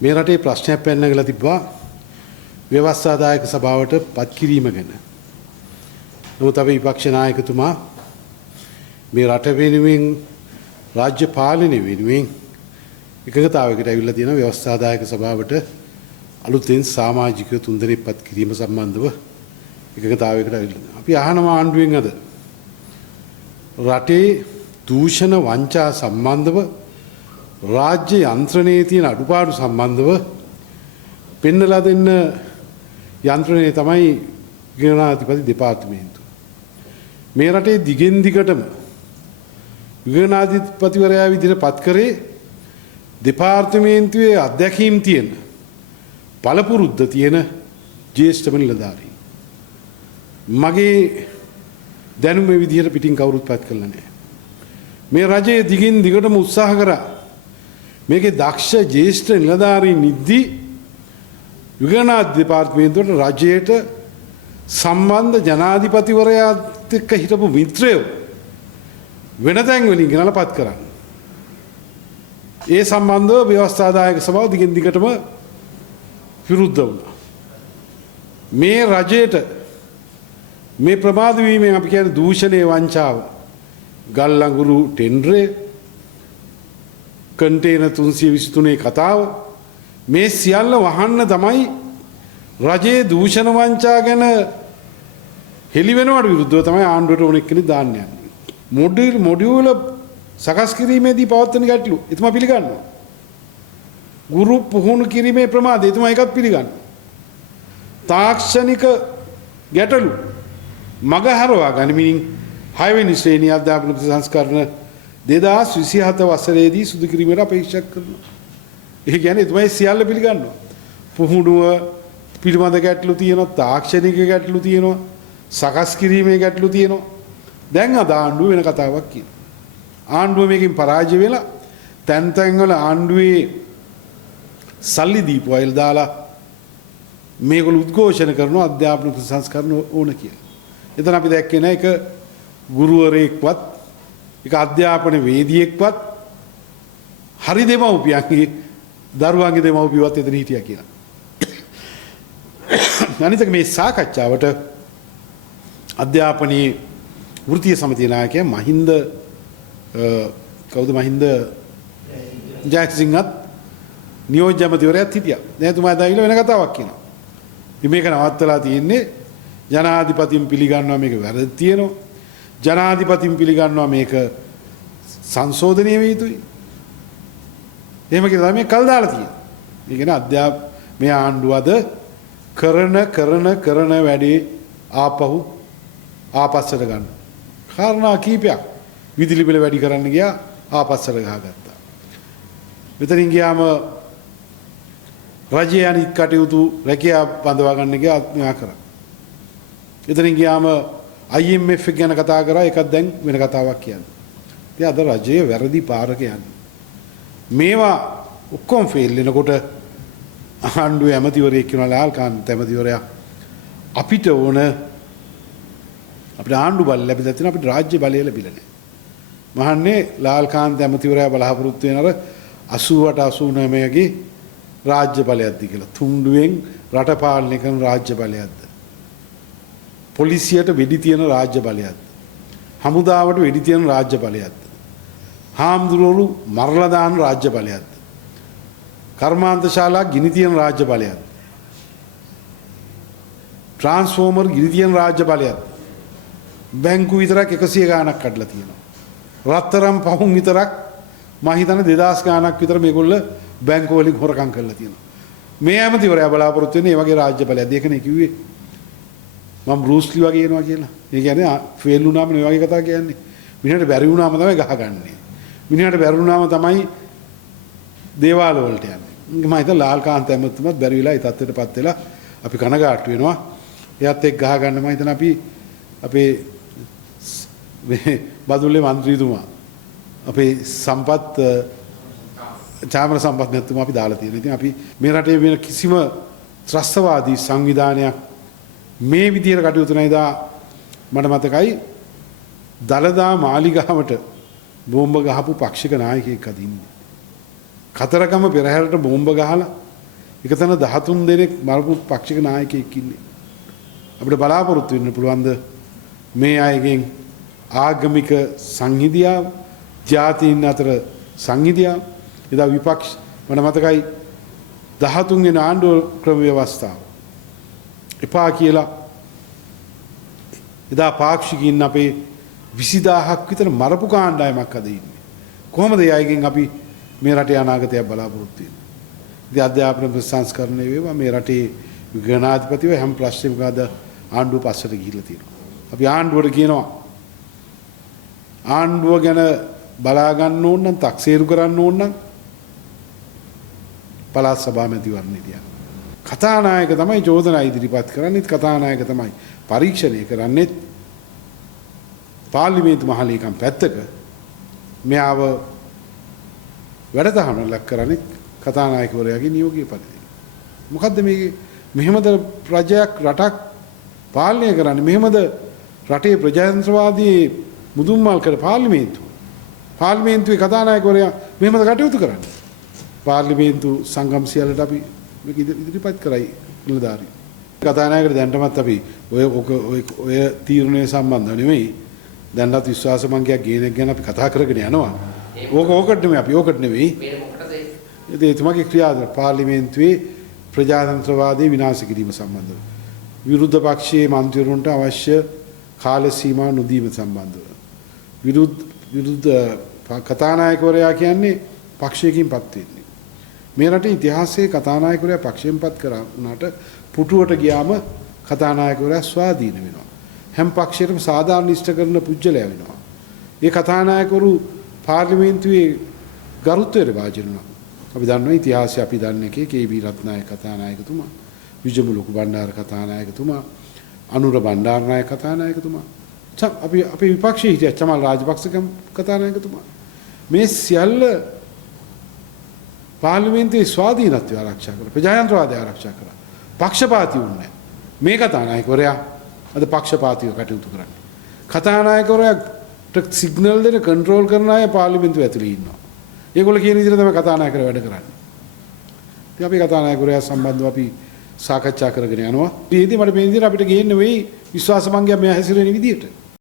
මේ රටේ ප්‍රශ්නයක් පැනනගලා තිබ්බා ව්‍යවස්ථාදායක සභාවට පත් කිරීම ගැන. නමුත් අපේ විපක්ෂ නායකතුමා මේ රට වෙනුවෙන් රාජ්‍ය පාලනය වෙනුවෙන් එකගතාවයකට ඇවිල්ලා තියෙන ව්‍යවස්ථාදායක සභාවට අලුතෙන් සමාජික තුන්දෙනෙක් පත් කිරීම සම්බන්ධව එකගතාවයකට ඇවිල්ලා. අපි අහනවා ආණ්ඩුවෙන් අද රටේ දූෂණ වංචා සම්බන්ධව රාජ්‍ය යන්ත්‍රණයේ තියෙන අඩුපාඩු සම්බන්ධව පෙන්නලා දෙන්න යන්ත්‍රණය තමයි විගණනාධිපති දෙපාර්තමේන්තුව. මේ රටේ දිගෙන් දිගටම විගණනාධිපතිවරයා විදිහට පත් කරේ දෙපාර්තමේන්තුවේ අධ්‍යක්ෂීම් තියෙන පළපුරුද්ද තියෙන ජ්‍යෙෂ්ඨම නිලධාරීන්. මගේ දැනුම විදිහට පිටින් කවුරුත් පත් කළා නැහැ. මේ රජයේ දිගින් දිගටම උත්සාහ කරා මේකේ දක්ෂ ජ්‍යෙෂ්ඨ නිලධාරීන් ඉද්දී විගණනාධිපති දෙපාර්තමේන්තුවට රජයට සම්බන්ධ ජනාධිපතිවරයාත් එක්ක හිටපු මිත්‍රයෝ වෙන තැන් වලින් ගෙනලා පත් කරන්න. ඒ සම්බන්ධව ව්‍යවස්ථාදායක සභාව දිගින් දිගටම විරුද්ධ වුණා. මේ රජයට මේ ප්‍රමාද වීමෙන් අපි කියන්නේ දූෂණයේ වංචාව ගල් ලඟුරු ටෙන්ඩරේ කන්ටේනර් 323 කතාව මේ සියල්ල වහන්න තමයි රජයේ දූෂණ වංචා ගැන හෙළි වෙනවට විරුද්ධව තමයි ආණ්ඩුවට ඕන එක්කෙනෙක් දාන්න යන්නේ. මොඩියුල සකස් කිරීමේදී පවත්වන ගැටලු එතුමා පිළිගන්නවා. ගුරු පුහුණු කිරීමේ ප්‍රමාදය එතුමා ඒකත් පිළිගන්නවා. තාක්ෂණික ගැටලු මග හරවා ගනිමින් 6 වෙනි ශ්‍රේණිය අධ්‍යාපන ප්‍රතිසංස්කරණ 2027 වසරේදී සිදු කිරීමට අපේක්ෂා කරනවා. ඒ කියන්නේ එතුමා සියල්ල පිළිගන්නවා. පුහුණුව පිළිබඳ ගැටලු තියෙනවා, තාක්ෂණික ගැටලු තියෙනවා, සකස් කිරීමේ ගැටලු තියෙනවා. දැන් අද ආණ්ඩුව වෙන කතාවක් කියනවා. ආණ්ඩුව මේකෙන් පරාජය වෙලා තැන් තැන්වල ආණ්ඩුවේ සල්ලි දීපු අයල් දාලා මේගොල්ලෝ උද්ඝෝෂණ කරනවා අධ්‍යාපන ප්‍රතිසංස්කරණ ඕන කියලා. එතන අපි දැක්කේ නැහැ එක ගුරුවරයෙක්වත් එක අධ්‍යාපන වේදිකෙක්වත් හරි දෙමව්පියන්ගේ දරුවන්ගේ දෙමව්පියවත් එතන හිටියා කියලා. අනිත් එක මේ සාකච්ඡාවට අධ්‍යාපනයේ වෘත්තීය සමිතිය නායකයා මහින්ද කවුද මහින්ද ජයසිංහත් නියෝජ්‍ය ඇමතිවරයාත් හිටියා. දැන් තුමා දැන් වෙන කතාවක් කියනවා. ඉතින් මේක නවත්තලා තියෙන්නේ ජනාධිපතින් පිළිගන්නවා මේක වැරදි තියෙනවා. ජනාධිපතින් පිළිගන්නවා මේක සංශෝධනය විය යුතුයි. එහෙම කියලා තමයි කල් දාලා තියෙන්නේ. ඒ කියන්නේ මේ ආණ්ඩුව අද කරන වැඩේ ආපස්සට ගන්න. කාරණා කීපයක් විදුලි බිල වැඩි කරන්න ගියා ආපස්සට ගහගත්තා. මෙතනින් ගියාම රජයේ අනිත් කටයුතු රැකියාව බඳවා ගන්න ගියා මෙයා කරා. එතනින් ගියාම IMF ගැන කතා කරා ඒකත් දැන් වෙන කතාවක් කියන්නේ. ඉතින් අද රජයේ වැරදි පාරක යන්නේ. මේවා ඔක්කොම ෆේල් වෙනකොට ආණ්ඩුවේ ඇමතිවරයෙක් කියනවා ලාල්කාන්ත ඇමතිවරයා අපිට ඕන අපිට ආණ්ඩු බල ලැබිලා තියෙන අපිට රාජ්‍ය බලය ලැබිලා නැහැ. මහන්නේ ලාල්කාන්ත ඇමතිවරයා බලාපොරොත්තු වෙන අර 88 89 ගේ රාජ්‍ය බලයක්ද කියලා. තුන්ඩුවෙන් රට පාලනය කරන රාජ්‍ය බලයක්ද? පොලිසියට වෙඩි තියෙන රාජ්‍ය බලයක්ද? හමුදාවට වෙඩි තියෙන රාජ්‍ය බලයක්ද? හාමුදුරුවෝ මරලා දාන රාජ්‍ය බලයක්ද? කර්මාන්ත ශාලා ගිනි තියෙන රාජ්‍ය බලයක්ද? ට්‍රාන්ස්ෆෝමර් ගිනි තියෙන රාජ්‍ය බලයක්ද? බැංකු විතරක් 100 ගාණක් කඩලා තියෙනවා. රත්තරන් පහුන් විතරක් මම හිතන්නේ 2000 ගාණක් විතර මේගොල්ල බැංකු වලින් හොරකම් කරලා තියෙනවා. මේ ඇමතිවරයා බලාපොරොත්තු වෙන්නේ මේ වගේ රාජ්‍ය බලයක්ද? ඒකනේ කිව්වේ. මම බෲස්ලි වගේ එනවා කියලා. ඒ කියන්නේ ෆේල් වුණාම මේ වගේ කතා කියන්නේ. මිනිහට බැරි වුණාම තමයි ගහගන්නේ. මිනිහට බැරි වුණාම තමයි දේවාල වලට යන්නේ. මම හිතා ලාල්කාන්ත ඇමතුමත් බැරි වෙලා ඒ තත්ත්වයටපත් වෙලා අපි කනගාටු වෙනවා. එයත් එක්ක ගහ ගන්න මම හිතන අපි අපේ බදුල්ලේ മന്ത്രിතුමා අපේ සම්පත් චාමර සම්පත් නැතුම අපි දාලා තියෙනවා. ඉතින් අපි මේ රටේ වෙන කිසිම ත්‍රස්තවාදී සංවිධානයක් මේ විදිහට කටයුතු නැයිදා මට මතකයි දලදා මාලිගාවට බෝම්බ ගහපු පාක්ෂික නායකයෙක් අද ඉන්නේ. කතරගම පෙරහැරට බෝම්බ ගහලා එක තැන 13 දෙනෙක් මරපු පක්ෂික නායකයෙක් ඉන්නේ. අපිට බලාපොරොත්තු වෙන්න පුළුවන්ද මේ අයගෙන් ආගමික සංහිඳියාව, ජාතීන් අතර සංහිඳියාව, එදා විපක්ෂ මට මතකයි 13 වෙනි ආණ්ඩුව ක්‍රම ව්‍යවස්ථාව එපා කියලා එදා පාක්ෂිකයින් අපේ 20000ක් විතර මරපු කාණ්ඩායමක් අද ඉන්නේ. කොහොමද ඒ අයගෙන් අපි මේ රටේ අනාගතයක් බලාපොරොත්තු වෙන්නේ? ඉතින් අධ්‍යාපන ප්‍රසංස්කරණය වේවා මේ රටේ විගණාධිපතිව හැම ප්‍රශ්නෙම ගාද ආණ්ඩුව පස්සට ගිහිල්ලා තියෙනවා. අපි ආණ්ඩුවට කියනවා ආණ්ඩුව ගැන බලා ගන්න ඕන නම් තක්සේරු කරන්න ඕන නම් පළාත් සභා මැතිවරණේ තියන්න. කතානායක තමයි චෝදනා ඉදිරිපත් කරන්නේ, කතානායක තමයි පරීක්ෂණය කරන්නේ. පාර්ලිමේන්තු මහලේකම් පැත්තක මෙයාව වැඩතහන ලක් කරන්නේ කතානායකවරයාගේ නියෝගය පරිදි. මොකද්ද මේකේ මෙහෙමද රජයක් රටක් පාලනය කරන්නේ? මෙහෙමද රටේ ප්‍රජාතන්ත්‍රවාදී මුදුන්මල් කර පාර්ලිමේන්තුවේ කතානායකවරයා මෙහෙමද කටයුතු කරන්නේ? පාර්ලිමේන්තු සංගම් සියල්ලට අපි මේක ඉදිරිපත් කරයි නිලධාරී. කතානායකට දැන්ටමත් අපි ඔය තීරණය සම්බන්ධව නෙමෙයි දැන්වත් විශ්වාස මංගයක් ගේනක් ගැන අපි කතා කරගෙන යනවා. ඕකට නෙමෙයි අපි ඕකට නෙමෙයි. ඒ එතුමාගේ ක්‍රියාද පාර්ලිමේන්තුවේ ප්‍රජාතන්ත්‍රවාදී විනාශ කිරීම සම්බන්ධව. විරුද්ධ පක්ෂයේ මන්ත්‍රීවරුන්ට අවශ්‍ය කාල සීමා නොදීම සම්බන්ධව. විරුද්ධ කතානායකවරයා කියන්නේ පක්ෂයකින්පත් වෙන්නේ. මේ රටේ ඉතිහාසයේ කතානායකවරයා පක්ෂයෙන්පත් කරා උනාට පුටුවට ගියාම කතානායකවරයා ස්වාධීන වෙනවා. හැම පක්ෂයකටම සාධාරණ ඉෂ්ට කරන පුජ්‍යලයා වෙනවා. ඒ කතානායකවරු පාර්ලිමේන්තුවේ ගරුත්වයට භාජන වෙනවා. අපි දන්නවා ඉතිහාසය අපි දන්න එකේ කේ.බී. රත්නායක කතානායකතුමා, විජිමු ලොකු බණ්ඩාර කතානායකතුමා, අනුර බණ්ඩාරනායක කතානායකතුමා, අපි විපක්ෂයේ හිටිය චමල් රාජපක්ෂ කතානායකතුමා. මේ සියල්ල පාර්ලිමේන්තුවේ ස්වාධීනත්වය ආරක්ෂා කරලා ප්‍රජාතන්ත්‍රවාදය ආරක්ෂා කරලා පක්ෂපාතී වුණේ නැහැ. මේ කතානායකවරයා අද පක්ෂපාතීව කටයුතු කරන්නේ. කතානායකවරයාට සිග්නල් දෙන කන්ට්‍රෝල් කරන අය පාර්ලිමේන්තුව ඇතුලේ ඉන්නවා. ඒගොල්ලෝ කියන විදිහට තමයි කතානායකවරයා වැඩ කරන්නේ. ඉතින් අපි කතානායකවරයා සම්බන්ධව අපි සාකච්ඡා කරගෙන යනවා. ඉතින් මට මේ විදිහට අපිට ගේන්න වෙයි විශ්වාස මංගය මෙයා හැසිරෙන විදිහට.